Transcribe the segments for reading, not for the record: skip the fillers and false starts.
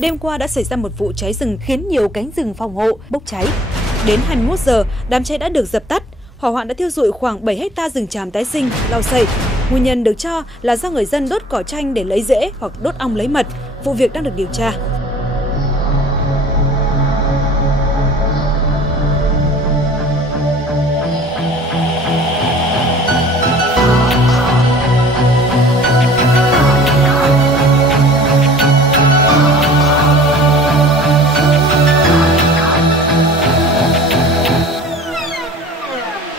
đêm qua đã xảy ra một vụ cháy rừng khiến nhiều cánh rừng phòng hộ bốc cháy. Đến 21 giờ, đám cháy đã được dập tắt. Hỏa hoạn đã thiêu rụi khoảng 7 ha rừng tràm tái sinh, lau sậy. Nguyên nhân được cho là do người dân đốt cỏ tranh để lấy rễ hoặc đốt ong lấy mật. Vụ việc đang được điều tra.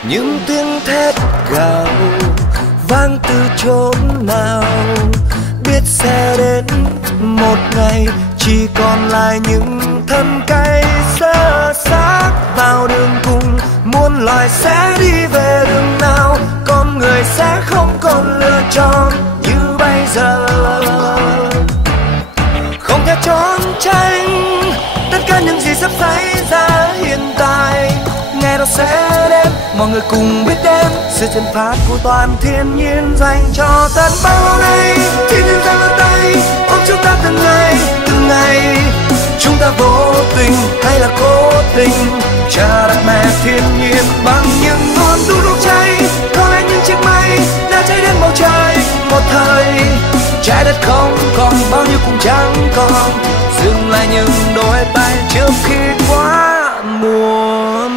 Những tiếng thét gào vang từ chốn nào, biết sẽ đến một ngày chỉ còn lại những thân cây xơ xác vào đường cùng. Muôn loài sẽ đi về đường nào, con người sẽ không còn lựa chọn như bây giờ. Không thể trốn tránh tất cả những gì sắp xảy ra hiện tại, ngày đó sẽ đến, mọi người cùng biết đến sự trừng phạt của toàn thiên nhiên dành cho tất bao này. Thiên nhiên giang lên tay ôm chúng ta từng ngày, từng ngày. Chúng ta vô tình hay là cố tình trả đặt mẹ thiên nhiên bằng những ngọn đuốc đốt cháy. Có lẽ những chiếc mây đã cháy đến bầu trời một thời, trái đất không còn bao nhiêu cũng chẳng còn, dừng lại những đôi tay trước khi quá muộn.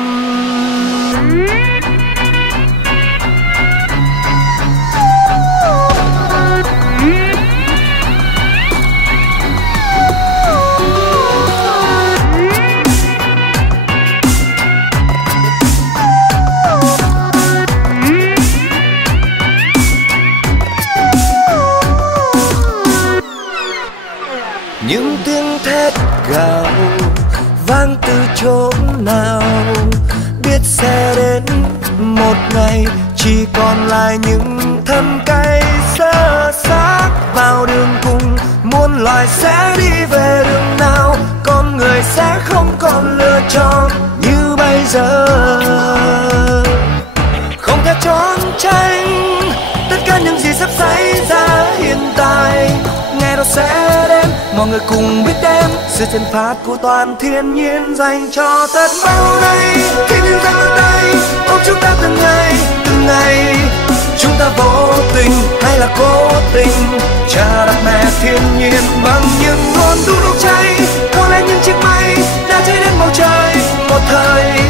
Những tiếng thét gào vang từ chốn nào, biết sẽ đến một ngày chỉ còn lại những thân cây xơ xác vào đường cùng. Muôn loài sẽ đi về đường nào, con người sẽ không còn lựa chọn như bây giờ. Không thể trốn tránh tất cả những gì sắp xảy ra hiện tại, ngày đó sẽ đến, mọi người cùng biết đến sự trừng phạt của toàn thiên nhiên dành cho tất bao này. Thiên nhiên giang lên tay ôm chúng ta từng ngày, từng ngày. Chúng ta vô tình hay là cố tình trả đặt mẹ thiên nhiên bằng những ngọn đuốc đốt cháy. Có lẽ những chiếc mây đã cháy đến bầu trời một thời,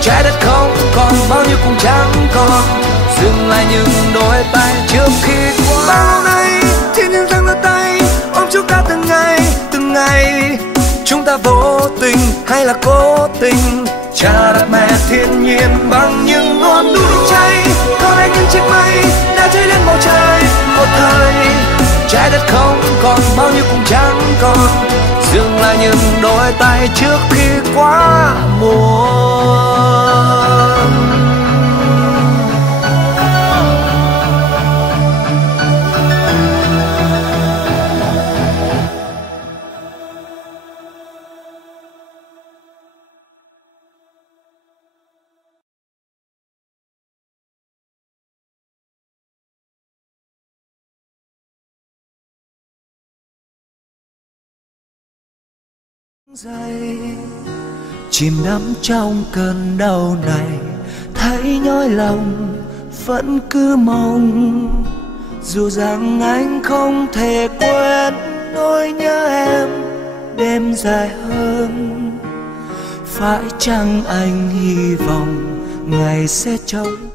trái đất không còn bao nhiêu cũng chẳng còn, dừng lại những đôi tay trước khi qua. Bao này thiên nhiên giang lên tay ôm chúng ta từng ngày, từng ngày. Chúng ta vô tình hay là cố tình trả đặt mẹ thiên nhiên bằng những ngọn đuốc đốt cháy. Có lẽ những chiếc mây đã cháy đến bầu trời một thời, trái đất không còn bao nhiêu cũng chẳng còn, dừng lại những đôi tay trước khi quá muộn. Chìm đắm trong cơn đau này, thấy nhói lòng vẫn cứ mong, dù rằng anh không thể quên nỗi nhớ em đêm dài hơn. Phải chăng anh hy vọng ngày sẽ trông